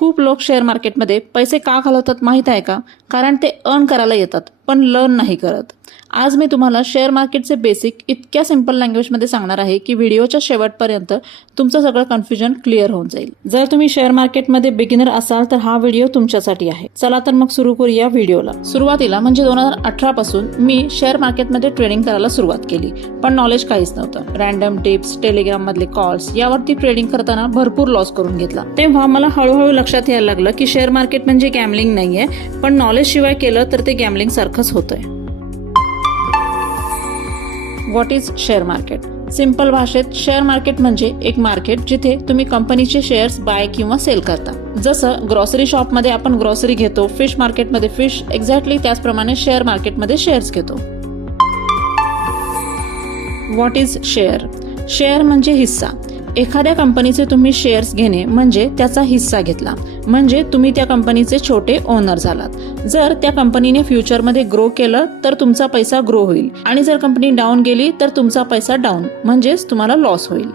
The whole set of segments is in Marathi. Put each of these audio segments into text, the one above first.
खूप लोक शेअर मार्केटमध्ये पैसे का घालवतात माहीत आहे का? कारण ते अर्न करायला येतात पण लर्न नाही करत. आज मी तुम्हाला शेअर मार्केटचे बेसिक इतक्या सिंपल लँग्वेजमध्ये सांगणार आहे की व्हिडिओच्या शेवटपर्यंत तुमचं सगळं कन्फ्युजन क्लिअर होऊन जाईल. जर तुम्ही शेअर मार्केटमध्ये बिगिनर असाल तर हा व्हिडिओ तुमच्यासाठी आहे. चला तर मग सुरू करूया व्हिडिओला. सुरुवातीला म्हणजे 2018 पासून मी शेअर मार्केटमध्ये ट्रेडिंग करायला सुरुवात केली, पण नॉलेज काहीच नव्हतं. रॅन्डम टिप्स, टेलिग्राम मधले कॉल्स यावरती ट्रेडिंग करताना भरपूर लॉस करून घेतला. तेव्हा मला हळूहळू लक्षात यायला लागलं की शेअर मार्केट म्हणजे गॅमलिंग नाहीये, पण नॉलेज शिवाय केलं तर ते गॅमलिंग सारखंच होतंय. What is share market? Simple भाषेत शेअर मार्केट म्हणजे एक मार्केट जिथे तुम्ही कंपनीचे शेअर्स बाय किंवा सेल करता. जसं ग्रॉसरी शॉपमध्ये आपण ग्रॉसरी घेतो, फिश मार्केटमध्ये फिश, एक्झॅक्टली त्याचप्रमाणे शेअर मार्केटमध्ये शेअर्स घेतो. What is share? शेअर म्हणजे हिस्सा. एखाद्या कंपनीचे तुम्ही शेअर्स घेणे म्हणजे त्याचा हिस्सा घेतला, म्हणजे तुम्ही त्या कंपनीचे छोटे ओनर झालात. जर त्या कंपनीने फ्युचरमध्ये ग्रो केलं तर तुमचा पैसा ग्रो होईल, आणि जर कंपनी डाऊन गेली तर तुमचा पैसा डाऊन म्हणजेच तुम्हाला लॉस होईल.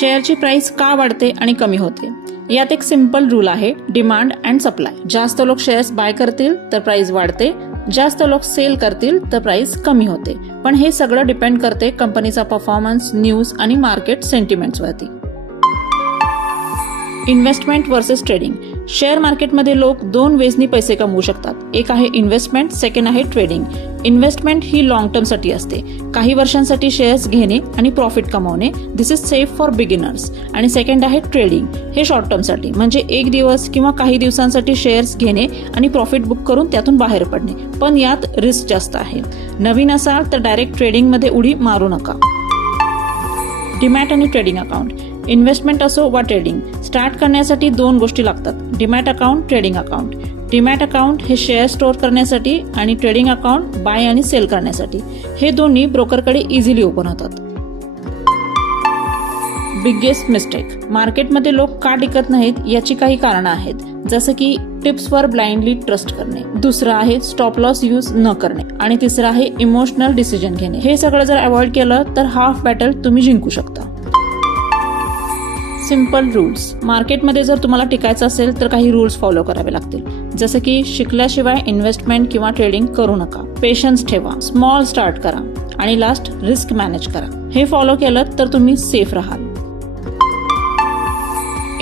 शेअरची प्राइस का वाढते आणि कमी होते? यात एक सिंपल रूल आहे, डिमांड अँड सप्लाय. जास्त लोक शेअर्स बाय करतील तर प्राइस वाढते, जास्त लोक सेल करतील तर प्राइस कमी होते. पण हे सगळं डिपेंड करते कंपनीचा परफॉर्मन्स, न्यूज आणि मार्केट सेंटिमेंट्स वरती. Investment versus trading. शेअर मार्केटमध्ये लोक दोन वेजनी पैसे कमवू शकतात. एक आहे इन्व्हेस्टमेंट, सेकंड आहे ट्रेडिंग. इन्व्हेस्टमेंट ही लॉंग टर्म साठी असते, काही वर्षांसाठी शेअर्स घेणे आणि प्रॉफिट कमावणे. This is safe for beginners. आणि सेकंड आहे ट्रेडिंग, हे शॉर्ट टर्म साठी, म्हणजे एक दिवस किंवा काही दिवसांसाठी शेअर्स घेणे आणि प्रॉफिट बुक करून त्यातून बाहेर पडणे. पण यात रिस्क जास्त आहे. नवीन असाल तर डायरेक्ट ट्रेडिंग मध्ये उडी मारू नका. डीमॅट आणि ट्रेडिंग अकाउंट. इन्व्हेस्टमेंट असो वा ट्रेडिंग, स्टार्ट करण्यासाठी दोन गोष्टी लागतात, demat account, trading account. Demat account हे शेअर स्टोअर करण्यासाठी आणि ट्रेडिंग अकाउंट बाय आणि सेल करण्यासाठी. हे दोन्ही ब्रोकरकडे इझिली ओपन होतात. Biggest mistake. मार्केटमध्ये लोक का टिकत नाहीत याची काही कारणं आहेत, जसं की टिप्सवर ब्लाइंडली ट्रस्ट करणे, दुसरं आहे स्टॉप लॉस यूज न करणे, आणि तिसरं आहे इमोशनल डिसिजन घेणे. हे सगळं जर अवॉइड केलं तर हाफ बॅटल तुम्ही जिंकू शकता. Simple rules. मार्केटमध्ये जर तुम्हाला टिकायचं असेल तर काही रूल्स फॉलो करावे लागतील, जसं की शिकल्याशिवाय इन्व्हेस्टमेंट किंवा ट्रेडिंग करू नका, पेशन्स ठेवा, स्मॉल स्टार्ट करा, आणि लास्ट रिस्क मॅनेज करा. हे फॉलो केलं तर तुम्ही सेफ राहाल.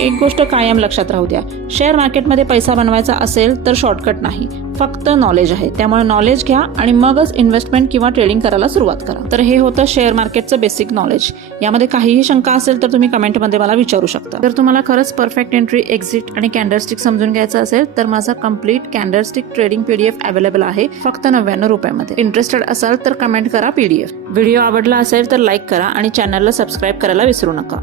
एक गोष्ट कायम लक्षात राहू द्या, शेअर मार्केटमध्ये पैसा बनवायचा असेल तर शॉर्टकट नाही, फक्त नॉलेज आहे. त्यामुळे नॉलेज घ्या आणि मगच इन्व्हेस्टमेंट किंवा ट्रेडिंग करायला सुरुवात करा. तर हे होतं शेअर मार्केटचं बेसिक नॉलेज. यामध्ये काहीही शंका असेल तर तुम्ही कमेंटमध्ये मला विचारू शकता. जर तुम्हाला खरंच परफेक्ट एंट्री, एक्झिट आणि कॅन्डलस्टिक समजून घ्यायचं असेल तर माझा complete candlestick trading PDF available आहे फक्त 99 रुपयामध्ये. इंटरेस्टेड असाल तर कमेंट करा पीडीएफ. व्हिडिओ आवडला असेल तर लाईक करा आणि चॅनलला सबस्क्राईब करायला विसरू नका.